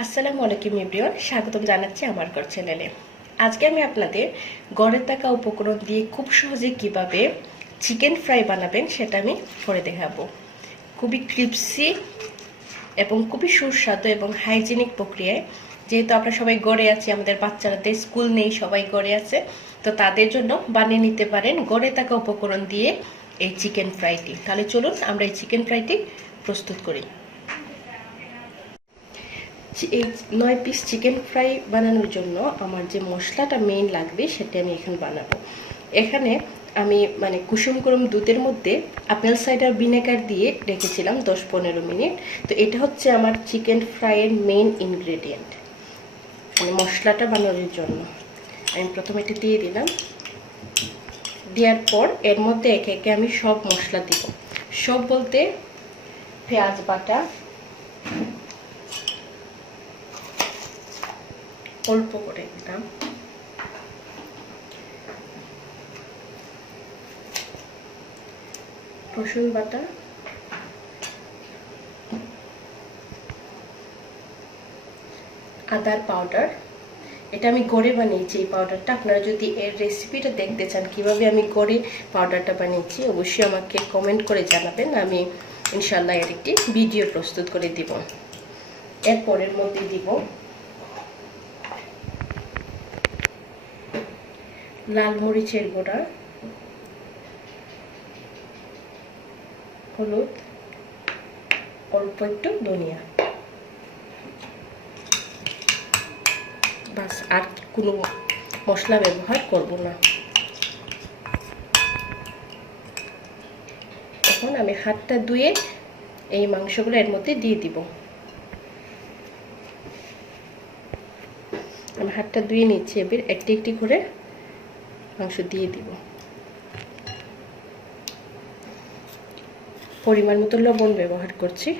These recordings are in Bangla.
আসসালামু আলাইকুম এভরিওয়ান, স্বাগতম জানাচ্ছি আমার ঘর চ্যানেলে। আজকে আমি আপনাদের ঘরে থাকা উপকরণ দিয়ে খুব সহজে কিভাবে চিকেন ফ্রাই বানাবেন সেটা আমি করে দেখাবো। খুবই ক্রিপসি এবং খুবই সুস্বাদু এবং হাইজেনিক প্রক্রিয়ায়। যেহেতু আমরা সবাই ঘরে আছি, আমাদের বাচ্চাদের স্কুল নেই, সবাই ঘরে আছে, তো তাদের জন্য বানিয়ে নিতে পারেন ঘরে থাকা উপকরণ দিয়ে এই চিকেন ফ্রাইটি। তাহলে চলুন আমরা এই চিকেন ফ্রাইটি প্রস্তুত করি। এই 9 পিস চিকেন ফ্রাই বানানোর জন্য আমার যে মশলাটা মেইন লাগবে সেটা আমি এখন বানাবো। এখানে আমি কুসুম গরম দুধের মধ্যে আপেল সাইডার ভিনেগার দিয়ে রেখেছিলাম 10-15 মিনিট। তো এটা হচ্ছে আমার চিকেন ফ্রাইয়ের মেইন ইনগ্রেডিয়েন্ট, মশলাটা বানানোর জন্য। আমি প্রথমে এটা দিয়ে দিলাম। দেওয়ার পর এর মধ্যে একে একে আমি সব মশলা দিব। সব বলতে পেঁয়াজ বাটা অল্প করে দিলাম, রসুন বাটা, আদার পাউডার। এটা আমি ঘরে বানিয়েছি এই পাউডারটা। আপনারা যদি এর রেসিপিটা দেখতে চান কিভাবে আমি ঘরে পাউডারটা বানিয়েছি, অবশ্যই আমাকে কমেন্ট করে জানাবেন। আমি ইনশাল্লাহ এর একটি ভিডিও প্রস্তুত করে দিব। এরপরের মধ্যে দিব লাল মরিচের গুঁড়া, হলুদ, অল্প একটু ধনিয়া, বাস। আর কোনো মশলা ব্যবহার করব না। এখন আমি হাতটা ধুয়ে এই মাংসগুলো এর মধ্যে দিয়ে দিব। আমি হাতটা ধুয়ে নিচ্ছি, এবার একটি একটি করে মাংস দিয়ে দিব। পরিমাণ মতো লবণ ব্যবহার করছি।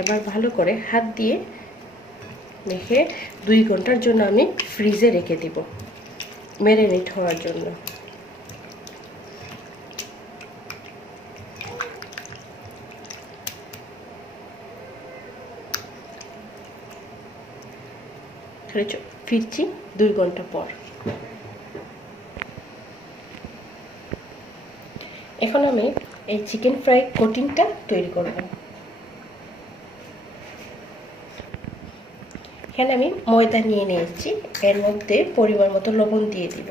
এবার ভালো করে হাত দিয়ে মেখে 2 ঘন্টার জন্য আমি ফ্রিজে রেখে দিব ম্যারিনেট হওয়ার জন্য। ফিরছি 2 ঘন্টা পর। এখন আমি এই চিকেন ফ্রাই কোটিংটা তৈরি করব। এখানে আমি ময়দা নিয়ে নিয়েছি, এর মধ্যে পরিমাণ মতো লবণ দিয়ে দিব,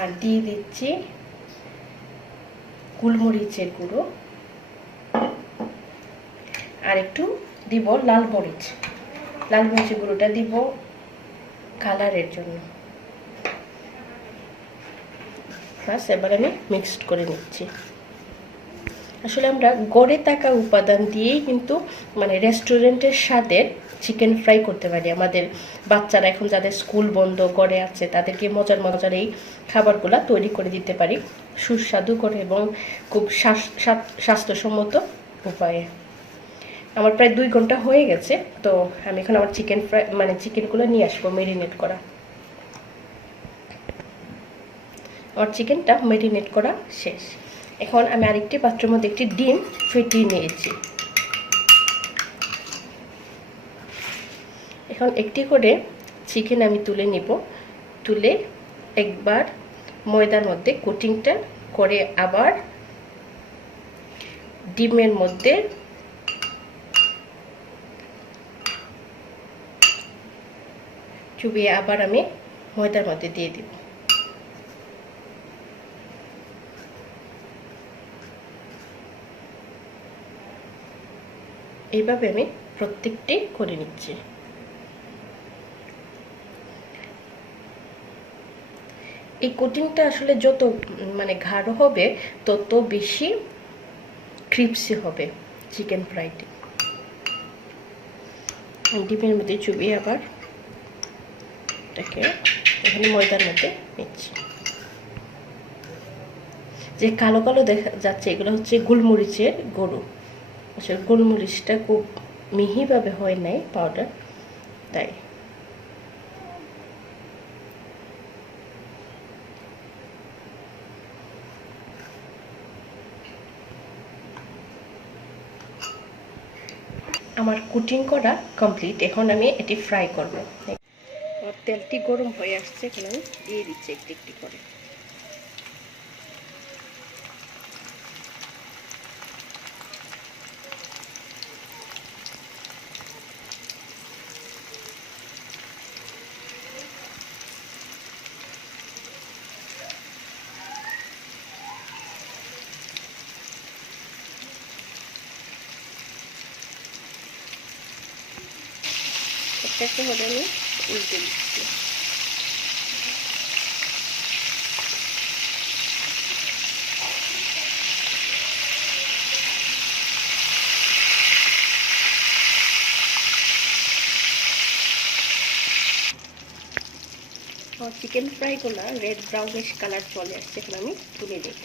আর দিয়ে দিচ্ছি গোলমরিচের গুঁড়ো, আর একটু দিব লাল মরিচের গুঁড়োটা দিব কালারের জন্য। বাস, এবার আমি মিক্সড করে নিচ্ছি। আসলে আমরা ঘরে থাকা উপাদান দিয়েই কিন্তু রেস্টুরেন্টের স্বাদের চিকেন ফ্রাই করতে পারি। আমাদের বাচ্চারা এখন যাদের স্কুল বন্ধ ঘরে আছে, তাদেরকে মজার মজার এই খাবারগুলো তৈরি করে দিতে পারি সুস্বাদু করে এবং খুব স্বাস্থ্যসম্মত উপায়ে। আমার প্রায় 2 ঘন্টা হয়ে গেছে। তো আমি এখন আমার চিকেন ফ্রাই চিকেনগুলো নিয়ে আসবো ম্যারিনেট করা। আমার চিকেনটা ম্যারিনেট করা শেষ। এখন আমি আরেকটি পাত্রের মধ্যে একটি ডিম ফেটিয়ে নিয়েছি। এখন একটি করে চিকেন আমি তুলে নিব। তুলে একবার ময়দার মধ্যে কোটিংটা করে আবার ডিমের মধ্যে চুবিয়ে আবার আমি ময়দার মধ্যে দিয়ে দিব। এইভাবে আমি প্রত্যেকটি করে নিচ্ছি। এই কোটিংটা আসলে যত গাঢ় হবে তত বেশি ক্রিপসি হবে চিকেন ফ্রাইটি। ডিমের মধ্যে চুবিয়ে আবার এটাকে এখানে ময়দার মধ্যে নিচ্ছি। যে কালো কালো দেখা যাচ্ছে এগুলো হচ্ছে গোলমরিচের গুঁড়ো। আসলে গোলমরিচটা খুব মিহিভাবে হয় নাই পাউডার, তাই আমার কুটিং করা কমপ্লিট। এখন আমি এটি ফ্রাই করব। তেলটি গরম হয়ে আসছে, এখন আমি দিয়ে দিচ্ছি একটু একটু করে। একটা একটা হবে আমি উল্টে দিচ্ছি। চিকেন ফ্রাইগুলো রেড ব্রাউনিশ কালার চলে আসছে, এখন আমি তুলে নিই।